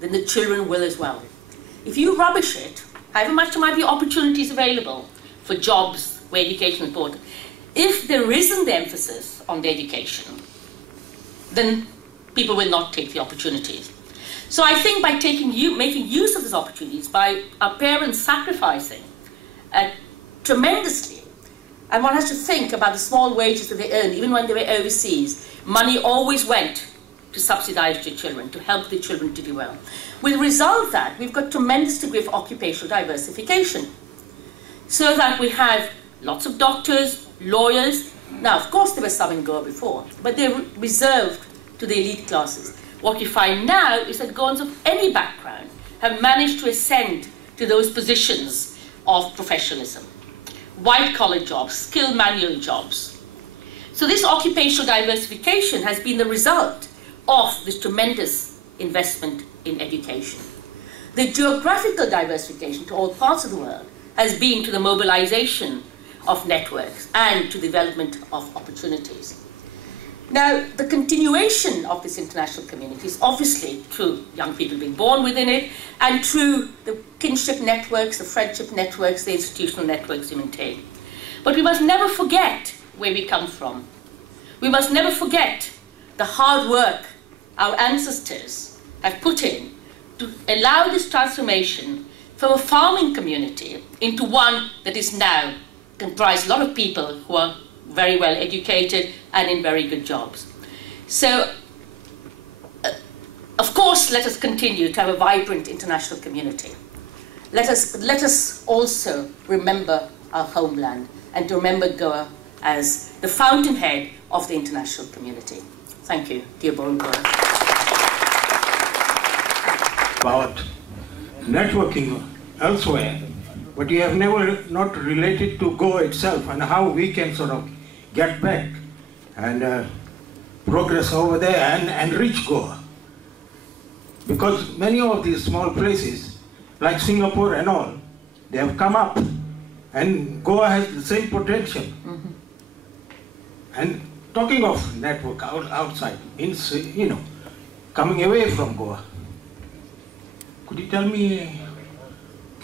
then the children will as well. If you rubbish it, however much there might be opportunities available for jobs where education is important, if there isn't the emphasis on the education, then people will not take the opportunities. So I think by making use of these opportunities, by our parents sacrificing tremendously, and one has to think about the small wages that they earned, even when they were overseas, money always went to subsidize the children, to help the children to do well. With the result that we've got tremendous degree of occupational diversification, so that we have lots of doctors, lawyers. Now, of course, there were some in Goa before, but they were reserved to the elite classes. What we find now is that Goans of any background have managed to ascend to those positions of professionalism. White-collar jobs, skilled manual jobs. So this occupational diversification has been the result of this tremendous investment in education. The geographical diversification to all parts of the world has been to the mobilization of networks and to the development of opportunities. Now, the continuation of this international community is obviously through young people being born within it and through the kinship networks, the friendship networks, the institutional networks we maintain. But we must never forget where we come from. We must never forget the hard work our ancestors have put in to allow this transformation from a farming community into one that is now comprised a lot of people who are very well educated and in very good jobs. So, of course, let us continue to have a vibrant international community. Let us also remember our homeland and to remember Goa as the fountainhead of the international community. Thank you, dear born Goa. About networking elsewhere, but you have never not related to Goa itself and how we can sort of get back and progress over there and reach Goa. Because many of these small places, like Singapore and all, they have come up and Goa has the same potential. Mm-hmm. And talking of network outside means, you know, coming away from Goa. Could you tell me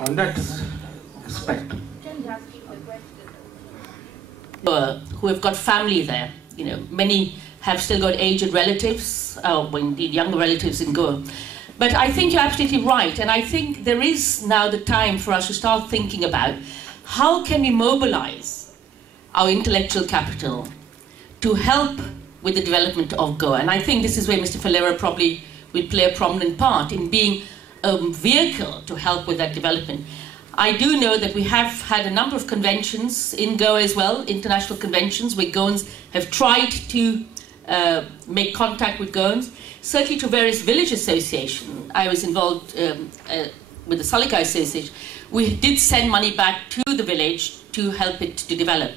on that aspect? Who have got family there. You know, many have still got aged relatives, or indeed younger relatives in Goa. But I think you're absolutely right, and I think there is now the time for us to start thinking about how can we mobilize our intellectual capital to help with the development of Goa. And I think this is where Mr. Falera probably will play a prominent part in being a vehicle to help with that development. I do know that we have had a number of conventions in Goa as well, international conventions, where Goans have tried to make contact with Goans. Certainly to various village associations. I was involved with the Salika Association. We did send money back to the village to help it to develop.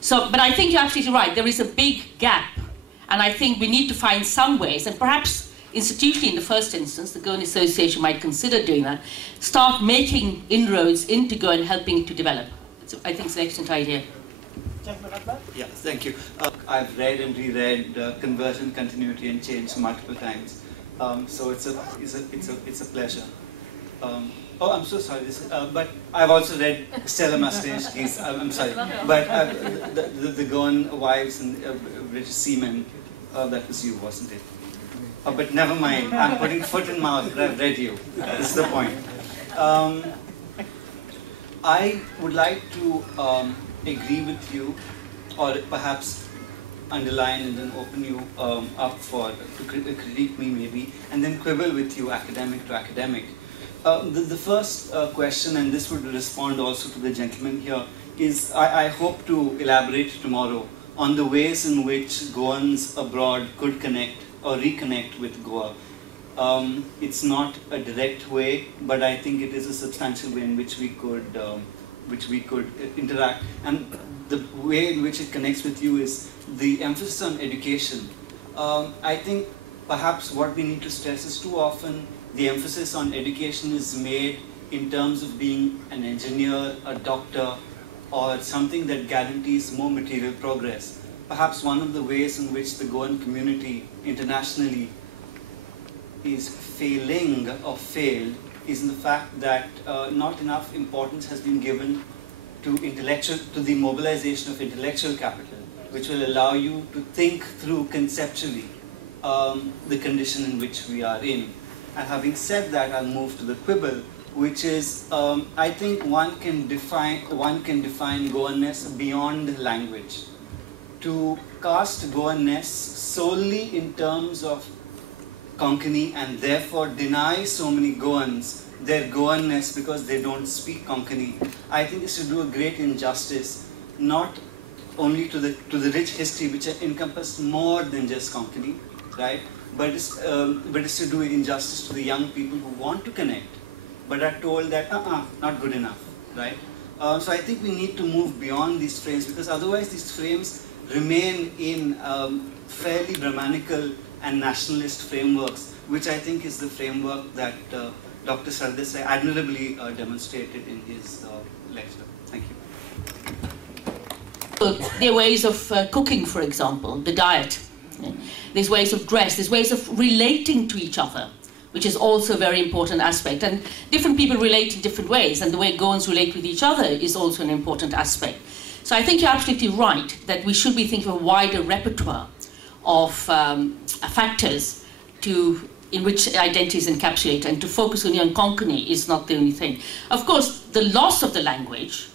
So, but I think you're absolutely right. There is a big gap. And I think we need to find some ways, and perhaps institutionally in the first instance, the Goan Association might consider doing that, start making inroads into Goa and helping it to develop. So I think it's an excellent idea. Yeah, thank you. I've read and reread Conversion, Continuity and Change multiple times. So it's a pleasure. Oh, I'm so sorry. But I've also read Stella Mastejki's. I'm sorry, but the Goan Wives and British Seamen. That was you, wasn't it? But never mind. I'm putting foot in mouth. But I've read you. This is the point. I would like to agree with you, or perhaps underline and then open you up to critique me maybe, and then quibble with you academic to academic. The first question, and this would respond also to the gentleman here, is I hope to elaborate tomorrow on the ways in which Goans abroad could connect or reconnect with Goa. It's not a direct way, but I think it is a substantial way in which we could interact. And the way in which it connects with you is the emphasis on education. I think perhaps what we need to stress is too often the emphasis on education is made in terms of being an engineer, a doctor, or something that guarantees more material progress. Perhaps one of the ways in which the Goan community internationally is failing or failed is in the fact that not enough importance has been given to the mobilization of intellectual capital, which will allow you to think through conceptually the condition in which we are in. And having said that, I'll move to the quibble, which is, I think one can define Goanness beyond language. To cast Goanness solely in terms of Konkani and therefore deny so many Goans their Goanness because they don't speak Konkani, I think is to do a great injustice, not only to the rich history which encompassed more than just Konkani, right? But it's to do injustice to the young people who want to connect, but are told that not good enough, right? So I think we need to move beyond these frames, because otherwise these frames remain in fairly Brahmanical and nationalist frameworks, which I think is the framework that Dr. Sardesai admirably demonstrated in his lecture. Thank you. There are ways of cooking, for example, the diet. There's ways of dress, there's ways of relating to each other, which is also a very important aspect. And different people relate in different ways, and the way Goans relate with each other is also an important aspect. So I think you're absolutely right that we should be thinking of a wider repertoire of factors in which identity is encapsulated, and to focus only on Konkani is not the only thing. Of course, the loss of the language,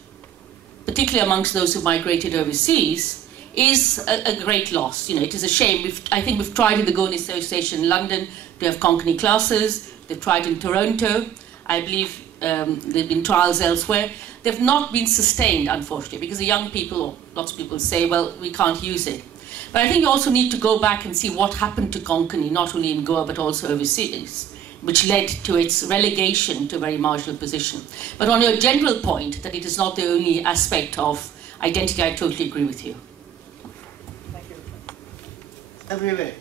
particularly amongst those who migrated overseas, is a great loss. You know, it is a shame. I think we've tried in the Goan Association in London to have Konkani classes. They've tried in Toronto. I believe there have been trials elsewhere. They've not been sustained, unfortunately, because the young people, or lots of people say, well, we can't use it. But I think you also need to go back and see what happened to Konkani, not only in Goa, but also overseas, which led to its relegation to a very marginal position. But on your general point, that it is not the only aspect of identity, I totally agree with you. Everywhere.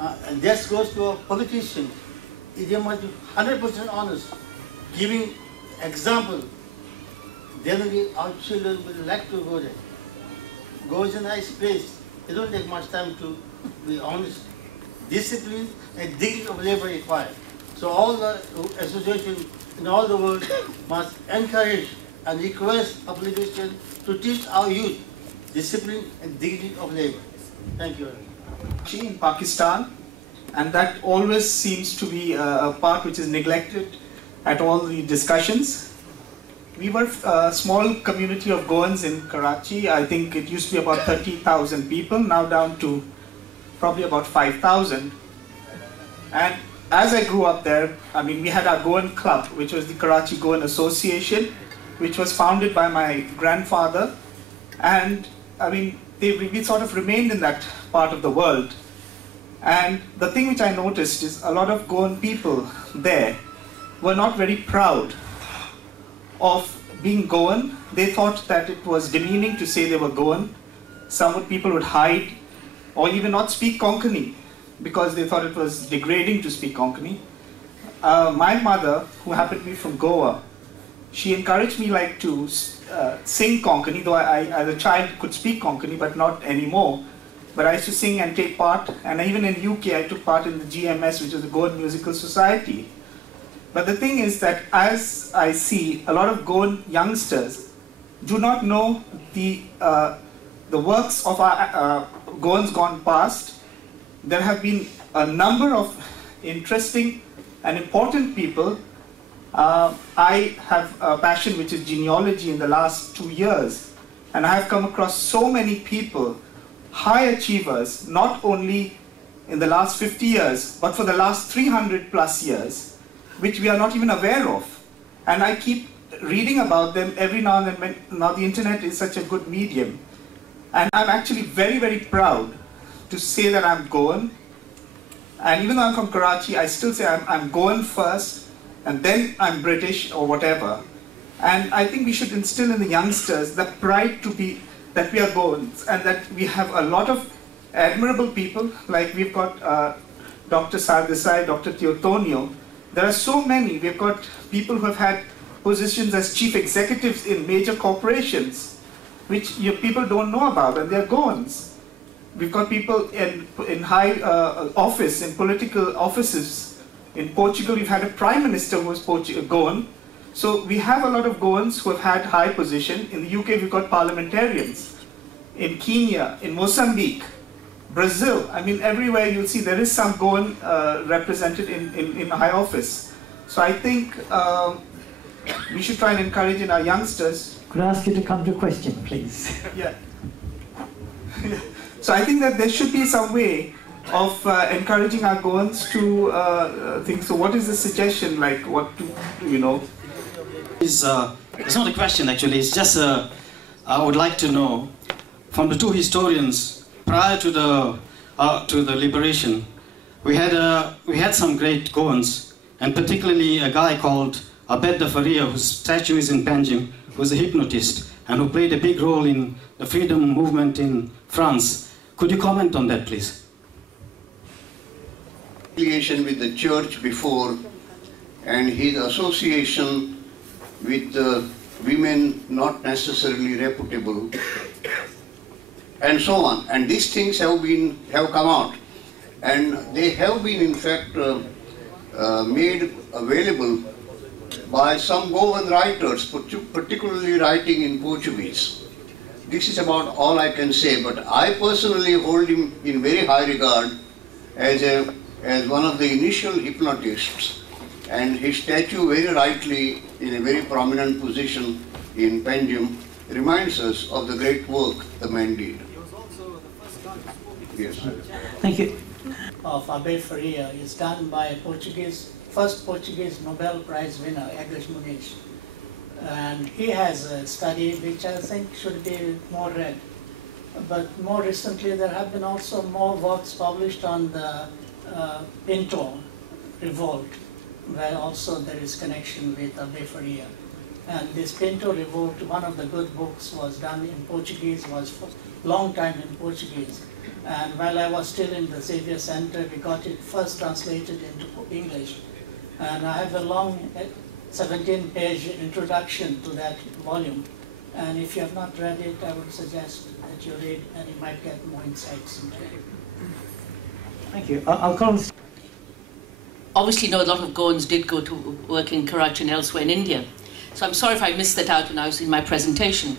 And this goes to a politician. They must be 100% honest, giving example. Then our children will like to go there. Go is a nice place. It don't take much time to be honest. Discipline and dignity of labor required. So all the associations in all the world must encourage and request a politician to teach our youth discipline and dignity of labor. Thank you. In Pakistan, and that always seems to be a part which is neglected at all the discussions. We were a small community of Goans in Karachi. I think it used to be about 30,000 people, now down to probably about 5,000. And as I grew up there, I mean, we had our Goan club, which was the Karachi Goan Association, which was founded by my grandfather. And I mean, we sort of remained in that part of the world. And the thing which I noticed is a lot of Goan people there were not very proud of being Goan. They thought that it was demeaning to say they were Goan. Some people would hide or even not speak Konkani because they thought it was degrading to speak Konkani. My mother, who happened to be from Goa, she encouraged me like to sing Konkani, though I as a child could speak Konkani, but not anymore. But I used to sing and take part, and even in UK I took part in the GMS, which is the Goan Musical Society. But the thing is that as I see, a lot of Goan youngsters do not know the works of our Goans gone past. There have been a number of interesting and important people. I have a passion which is genealogy in the last 2 years, and I have come across so many people, high achievers, not only in the last 50 years, but for the last 300 plus years, which we are not even aware of. And I keep reading about them every now and then. Now the internet is such a good medium. And I'm actually very, very proud to say that I'm Goan. And even though I'm from Karachi, I still say I'm Goan first, and then I'm British or whatever. And I think we should instill in the youngsters the pride to be that we are Goans, and that we have a lot of admirable people, like we've got Dr. Sardesai, Dr. Teotonio. There are so many. We've got people who have had positions as chief executives in major corporations, which people don't know about, and they're Goans. We've got people in high office, in political offices. In Portugal, we've had a prime minister who was Goan. So we have a lot of Goans who have had high position. In the UK, we've got parliamentarians. In Kenya, in Mozambique, Brazil, I mean, everywhere you'll see there is some Goan represented in high office. So I think we should try and encourage in our youngsters. Could I ask you to come to a question, please? Yeah. So I think that there should be some way of encouraging our Goans to think. So what is the suggestion, like what to, you know? It's not a question actually, it's just I would like to know from the two historians prior to the liberation, we had some great Goans, and particularly a guy called Abed da Faria, whose statue is in Panjim, who was a hypnotist and who played a big role in the freedom movement in France. Could you comment on that, please? Affiliation with the church before, and his association with women not necessarily reputable, and so on. And these things have come out, and they have been in fact made available by some Goan writers, particularly writing in Portuguese. This is about all I can say, but I personally hold him in very high regard as one of the initial hypnotists, and his statue, very rightly in a very prominent position in Panjim, reminds us of the great work the man did. He was also the first guy. Yes. Thank you. Of Abel Faria is done by a first Portuguese Nobel Prize winner, Agnes Muniz. And he has a study which I think should be more read. But more recently there have been also more works published on the Pinto revolt, where also there is connection with Abel Faria. And this Pinto revolt, one of the good books, was done in Portuguese, was for a long time in Portuguese. And while I was still in the Xavier Center, we got it first translated into English. And I have a long 17-page introduction to that volume. And if you have not read it, I would suggest that you read, and you might get more insights into it. Thank you. I'll call on... Obviously, a lot of Goans did go to work in Karachi and elsewhere in India. So I'm sorry if I missed that out when I was in my presentation.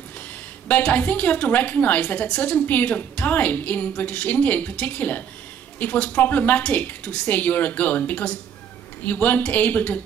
But I think you have to recognize that at a certain period of time, in British India in particular, it was problematic to say you're a Goan because you weren't able to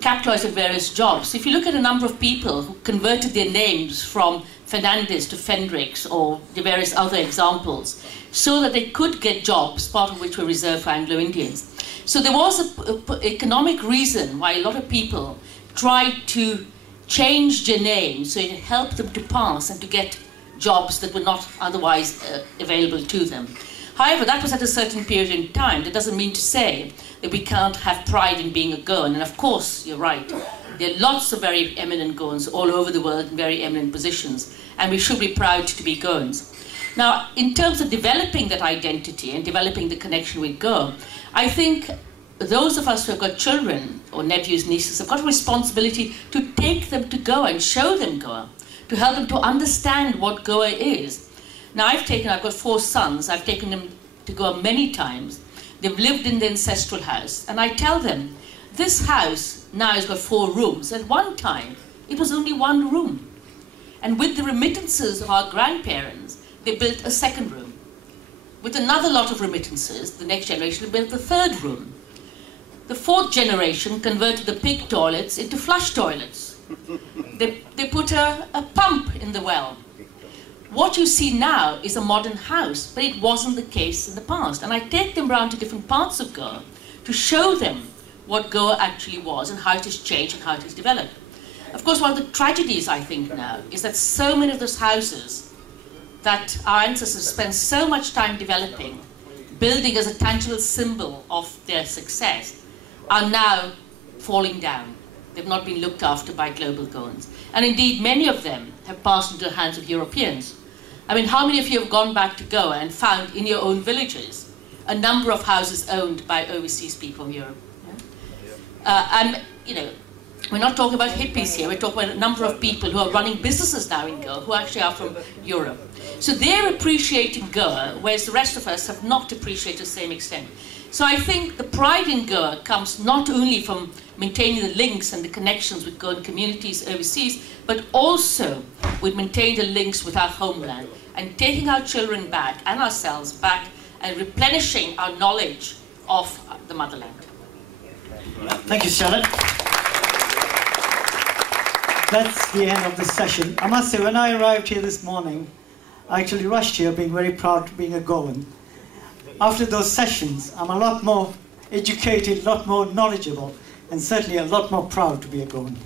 capitalize on various jobs. If you look at a number of people who converted their names from Fernandez to Fendrix or the various other examples, so that they could get jobs, part of which were reserved for Anglo-Indians. So there was an economic reason why a lot of people tried to change their names so it helped them to pass and to get jobs that were not otherwise available to them. However, that was at a certain period in time. That doesn't mean to say that we can't have pride in being a Goan. And of course, you're right. There are lots of very eminent Goans all over the world in very eminent positions. And we should be proud to be Goans. Now, in terms of developing that identity and developing the connection with Goa, I think those of us who have got children or nephews, nieces, have got a responsibility to take them to Goa and show them Goa, to help them to understand what Goa is. Now, I've got 4 sons. I've taken them to Goa many times. They've lived in the ancestral house. And I tell them, this house now has got 4 rooms. At one time, it was only 1 room. And with the remittances of our grandparents, they built a 2nd room. With another lot of remittances, the next generation built the 3rd room. The 4th generation converted the pig toilets into flush toilets. They put a pump in the well. What you see now is a modern house, but it wasn't the case in the past. And I take them around to different parts of Goa to show them what Goa actually was and how it has changed and how it has developed. Of course, one of the tragedies, I think, now is that so many of those houses that our ancestors spent so much time developing, building as a tangible symbol of their success, are now falling down. They've not been looked after by global Goans. And indeed, many of them have passed into the hands of Europeans. I mean, how many of you have gone back to Goa and found in your own villages a number of houses owned by overseas people from Europe? Yeah? And, you know, We're not talking about hippies here, we're talking about a number of people who are running businesses now in Goa, who actually are from Europe. So they're appreciating Goa, whereas the rest of us have not appreciated to the same extent. So I think the pride in Goa comes not only from maintaining the links and the connections with Goan communities overseas, but also with maintaining the links with our homeland and taking our children back and ourselves back and replenishing our knowledge of the motherland. Thank you, Charlotte. That's the end of this session. I must say, when I arrived here this morning, I actually rushed here being very proud to being a Goan. After those sessions, I'm a lot more educated, a lot more knowledgeable, and certainly a lot more proud to be a Goan.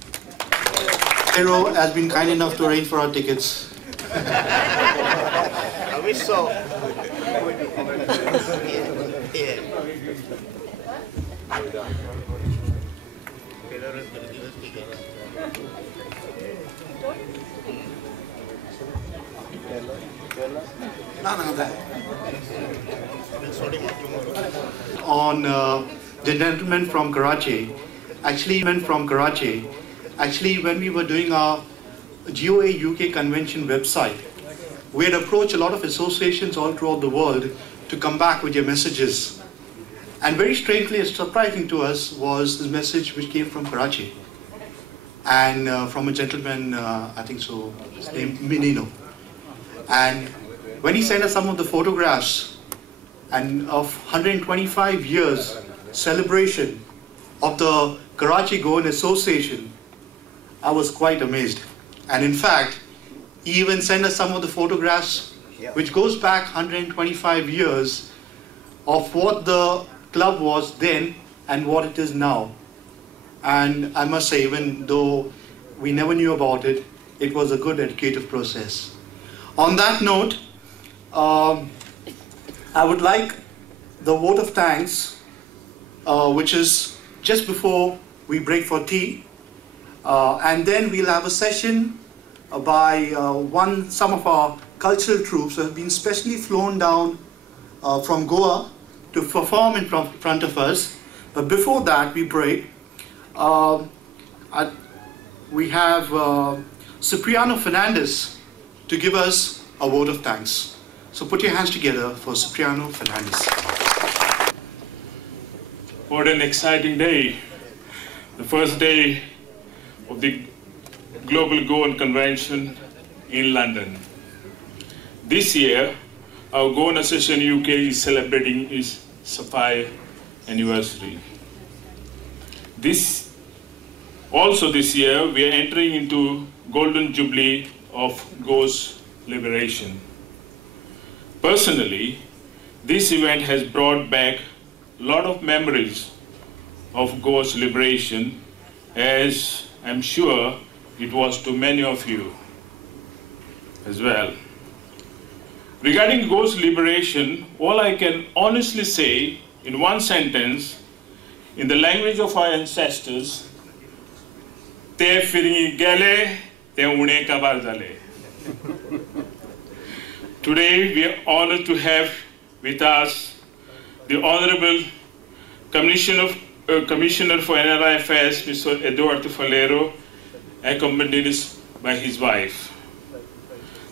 Hero has been kind enough to arrange for our tickets. I wish so. On the gentleman from Karachi, actually when we were doing our GOA UK convention website, we had approached a lot of associations all throughout the world to come back with their messages. And very strangely and surprising to us was this message which came from Karachi. And from a gentleman, I think so, his name Minino. And when he sent us some of the photographs and of 125 years celebration of the Karachi Goan Association, I was quite amazed. And in fact, he even sent us some of the photographs which goes back 125 years of what the club was then and what it is now. And I must say, even though we never knew about it, it was a good educative process. On that note, I would like the vote of thanks, which is just before we break for tea. And then we'll have a session by some of our cultural troops who have been specially flown down from Goa to perform in front of us. But before that, we break. We have Cipriano Fernandez to give us a vote of thanks. So put your hands together for Cipriano Fernandez. What an exciting day. The first day of the Global Goan Convention in London. This year, our Goan Association UK is celebrating its sapphire anniversary. This year, we are entering into Golden Jubilee of Goa's liberation. Personally, this event has brought back a lot of memories of Goa's liberation, as I'm sure it was to many of you as well. Regarding Goa's liberation, all I can honestly say in one sentence, in the language of our ancestors, te firingi gale, te une kabar jale. Today, we are honored to have with us the Honorable Commissioner for NRI Affairs, Mr. Eduardo Falero, accompanied by his wife.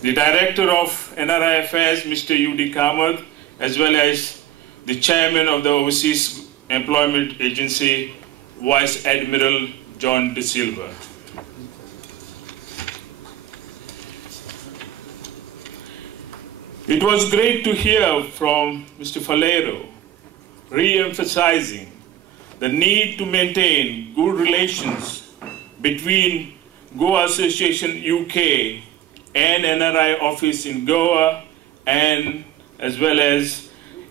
The Director of NRI Affairs, Mr. U.D. Kamath, as well as the Chairman of the Overseas Employment Agency, Vice Admiral John De Silva. It was great to hear from Mr. Falero, re-emphasizing the need to maintain good relations between Goa Association UK and NRI office in Goa, and as well as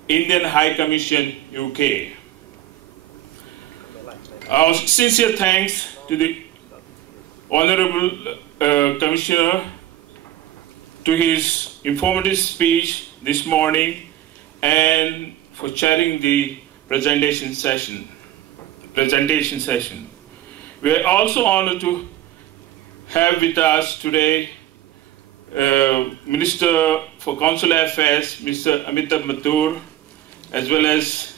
Indian High Commission UK. Our sincere thanks to the Honorable Commissioner to his informative speech this morning and for chairing the presentation session. We are also honored to have with us today Minister for Consular Affairs, Mr. Amitabh Mathur, as well as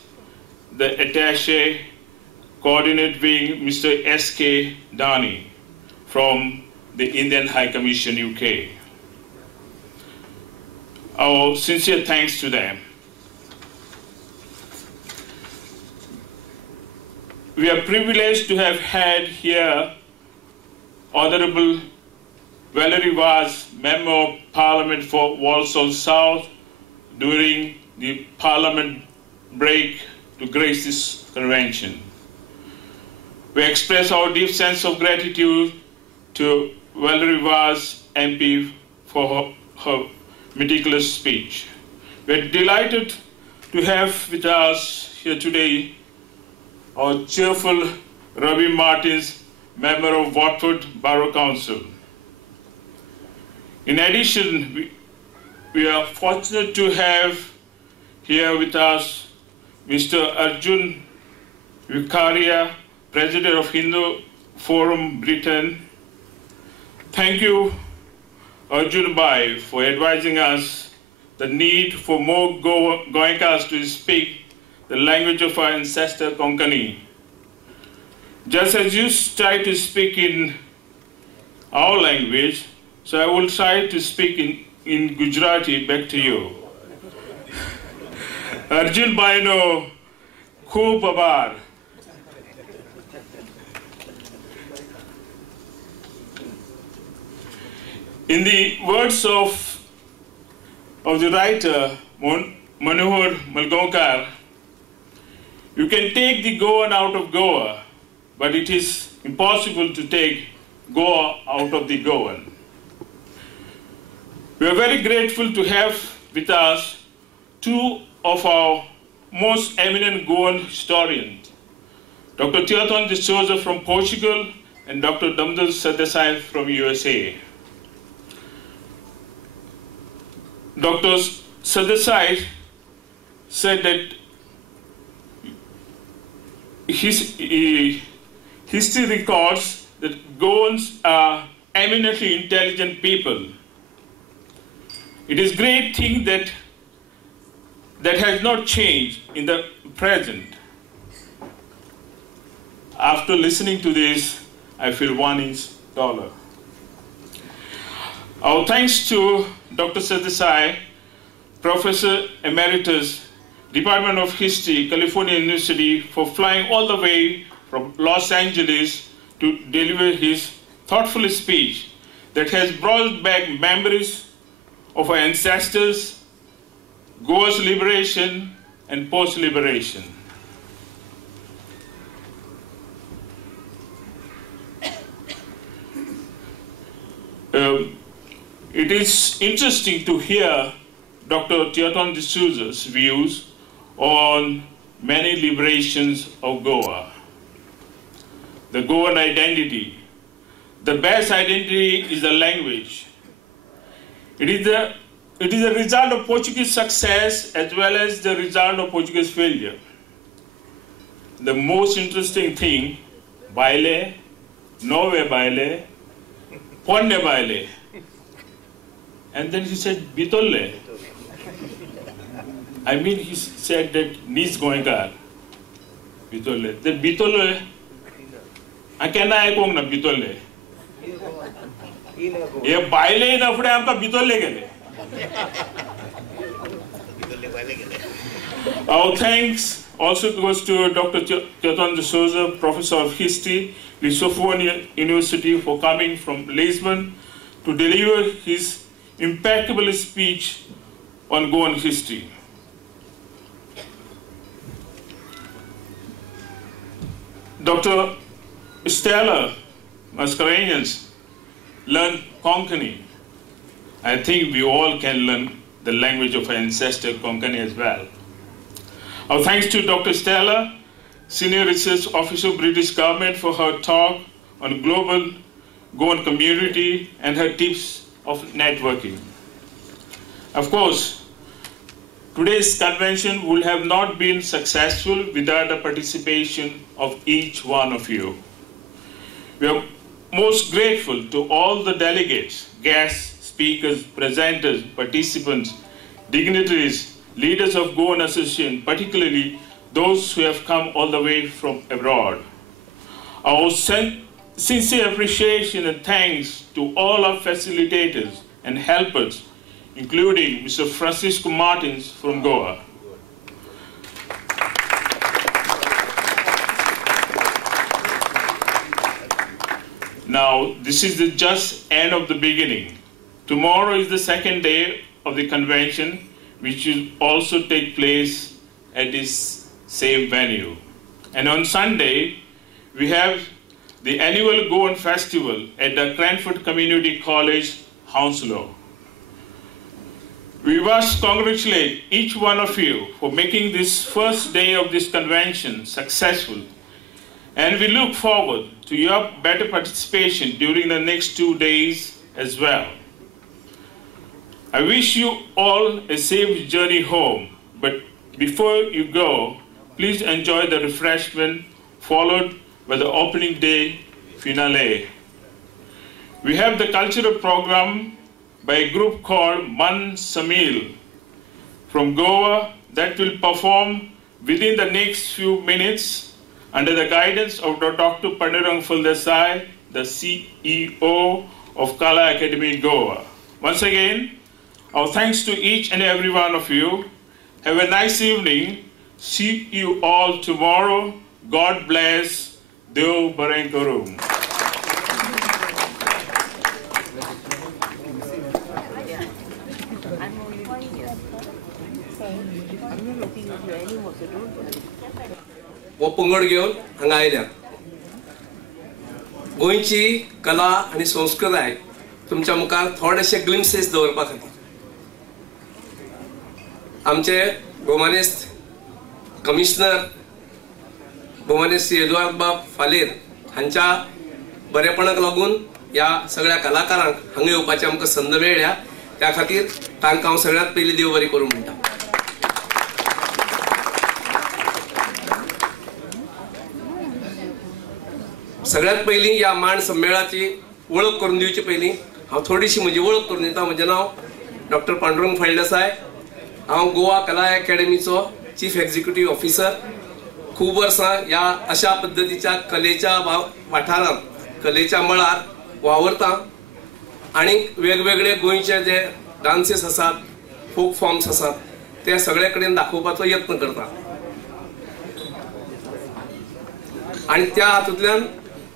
the Attaché Coordinate Wing, Mr. S.K. Dani from the Indian High Commission, UK. Our sincere thanks to them. We are privileged to have had here Honorable Valerie Vaz, Member of Parliament for Walsall South, during the Parliament break to grace this convention. We express our deep sense of gratitude to Valerie Vaz, MP, for her meticulous speech. We're delighted to have with us here today our cheerful Ravi Martins, member of Watford Borough Council. In addition, we are fortunate to have here with us Mr. Arjun Vikaria, President of Hindu Forum Britain. Thank you, Arjun Bhai, for advising us the need for more Goenkas to speak the language of our ancestor Konkani. Just as you try to speak in our language, so I will try to speak in Gujarati back to you. Arjun Bhai no khub abar. In the words of the writer Manohar Malgaonkar, you can take the Goan out of Goa, but it is impossible to take Goa out of the Goan. We are very grateful to have with us two of our most eminent Goan historians, Dr. Teoton de Souza from Portugal and Dr. Damdar Sadesai from USA. Dr. Sadesai said that history records that Goans are eminently intelligent people. It is a great thing that has not changed in the present. After listening to this, I feel $1. Our thanks to Dr. Sadesai, Professor Emeritus, Department of History, California University, for flying all the way from Los Angeles to deliver his thoughtful speech that has brought back memories of our ancestors, Goa's liberation, and post-liberation. It is interesting to hear Dr. Teoton de Souza's views on many liberations of Goa. The Goan identity. The best identity is the language. It is a result of Portuguese success as well as the result of Portuguese failure. The most interesting thing, baile, nove baile, ponne baile. And then he said, bitolle. I mean, he said that nis goenka, bitolle. The bitolle, I cannot go na bitolle. Ye baile na fde amka bitolle gele. Our thanks also goes to Dr. Teoton de Souza, Professor of History, Lissophone University, for coming from Lisbon to deliver his impeccable speech on Goan history. Dr. Stella Mascarenhas learned Konkani. I think we all can learn the language of our ancestor Konkani as well. Our thanks to Dr. Stella, Senior Research Officer, British Government, for her talk on global Goan community and her tips of networking. Of course, today's convention would have not been successful without the participation of each one of you. We are most grateful to all the delegates, guests, speakers, presenters, participants, dignitaries, leaders of Goan Association, particularly those who have come all the way from abroad. Our sincere appreciation and thanks to all our facilitators and helpers, including Mr. Francisco Martins from Goa. Now, this is the just end of the beginning. Tomorrow is the second day of the convention, which will also take place at this same venue. And on Sunday, we have the annual Goan Festival at the Cranford Community College, Hounslow. We must congratulate each one of you for making this first day of this convention successful. And we look forward to your better participation during the next 2 days as well. I wish you all a safe journey home, but before you go, please enjoy the refreshment followed by the opening day finale. We have the cultural program by a group called Man Samil from Goa that will perform within the next few minutes under the guidance of Dr. Pandurang Fuldesai, the CEO of Kala Academy Goa. Once again, our thanks to each and every one of you. Have a nice evening. See you all tomorrow. God bless. Deo Barenkarum. वो पंगड घेवन हांगा आयल्यात. गोंयची कला आनी संस्कृताय तुमच्या मुखार थोडेशे ग्लिम्सेस दवरपा खातीर आमचे भोवमानेस्त कमिशनर भोवमानेस्त श्री एदुआर्द बाब फालेर हांच्या बरेपणाक लागून ह्या सगळ्या कलाकारांक हांगा येवपाची आमकां संद मेळ्ळ्या. त्या खातीर तांकां हांव सगळ्यांत पयलीं देव बरें करूं म्हणटा. सगळ्यात पयलीं ह्या मांड संमेळनाची वळख करून दिवचे पयलीं हांव थोडीशी म्हजी वळख करून दिता. म्हजें नांव डॉक्टर पांडुरंग फळदेसाय. हांव गोवा कला अकॅडमीचो चीफ एक्झिक्युटीव ऑफिसर. खूब वर्सां ह्या अशा पद्दतीच्या कलेच्या वाठारांत कलेच्या मळार वावरतां आनी वेगवेगळे गोंयचे जे डान्सीस आसात फोक फॉर्म्स आसात ते सगळे कडेन दाखोवपाचो यत्न करता. आनी त्या हातूंतल्यान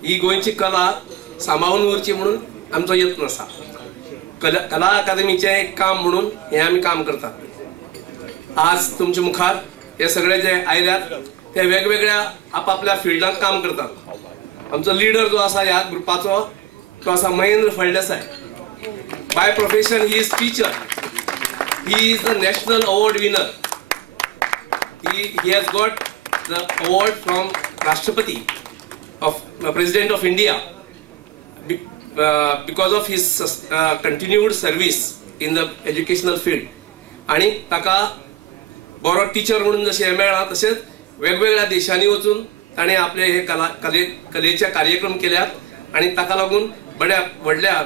ही गोंयची कला सांबाळून उरची म्हणून आमचो यत्न आसा. कला अकादमीचें एक काम म्हणून हें आमी काम करतात. आज तुमचे मुखार हे सगळे जे आयल्यात ते वेगवेगळ्या आपापल्या फिल्डांत काम करतात. आमचो लिडर जो आसा ह्या ग्रुपाचो तो आसा Mahendra Phaldesai. By profession he is teacher. He is the national award winner. He has got the award from राष्ट्रपती of President of India because of his continued service in the educational field. आणि ताका बरो teacher म्हणून जशें हें मेळ्ळां तशेंच वेगवेगळ्या देशांनी वचून ताणें आपले हे कलेचे कार्यक्रम केल्यात आनी ताका लागून व्हडल्या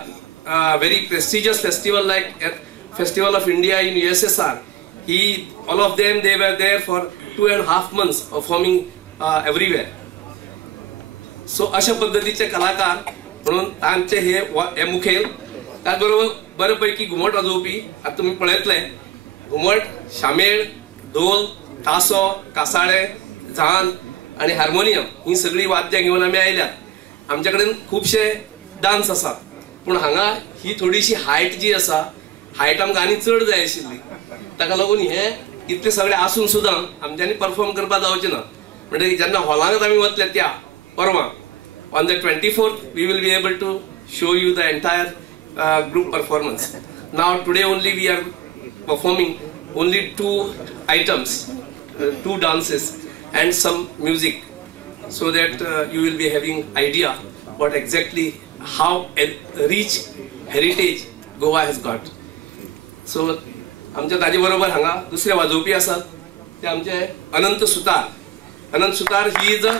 very prestigious festival like festival of India in USSR. ही all of them they were there for 2.5 months performing everywhere. So अशा पद्धतीचे कलाकार म्हणून तांचे हे मुखेल. त्याच बरोबर बऱ्यापैकी घुमट वाजोवपी आता तुम्ही पळयतले घुमट शामेळ ढोल तासो कासाळे झान आणि हार्मोनियम ही सगळी वाद्यां घेऊन आमी आयल्यात. आमच्या कडेन खुबशे डान्स आसात पूण हांगा ही थोडीशी हायट जी आसा हायट आमकां आनी चड जाय आशिल्ली. ताका लागून हे इतले सगळे आसून सुद्दां आमच्यांनी परफॉर्म करपाक जावचें ना. म्हणजे जेन्ना हॉलांत आमी वतले त्या परवा on the 24th we will be able to show you the entire group performance. Now today only we are performing only 2 items, 2 dances and some music, so that you will be having idea what exactly how a rich heritage Goa has got. So आमच्या ताजे बरोबर हांगा दुसरे वाजोवपी आसात ते आमचे Anant Sutar. Anant Sutar he is a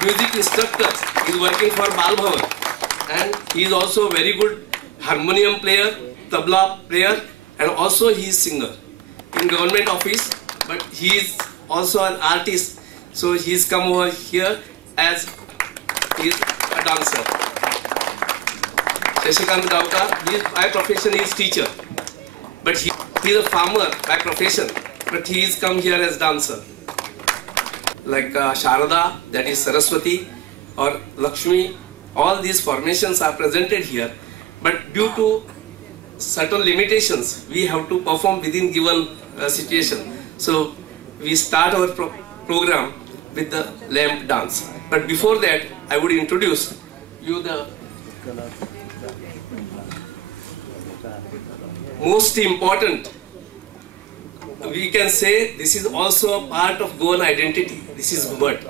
music instructor. He is working for Bal Bhavan and he is also a very good harmonium player, tabla player, and also he is singer in government office, but he is also an artist. So he has come over here as he is a dancer. Shashikant Gavkar, by profession he is teacher, but he is a farmer by profession, but he is come here as dancer. Like Sharada, that is Saraswati, or Lakshmi, all these formations are presented here, but due to certain limitations, we have to perform within given situation. So we start our program with the lamp dance. But before that, I would introduce you the most important. We can say this is also a part of Goan identity. This is Ghumad.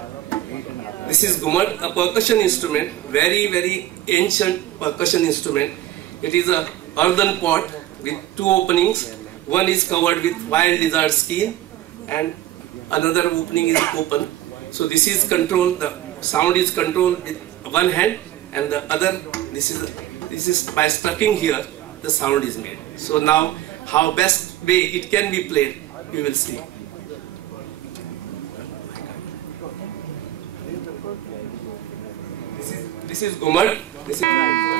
This is Ghumad, a percussion instrument, very, very ancient percussion instrument. It is a earthen pot with two openings. One is covered with wild lizard skin and another opening is open. So this is controlled, the sound is controlled with one hand, and the other, this is by strucking here, the sound is made. So now, how best way it can be played, we will see. This is Ghumad. This is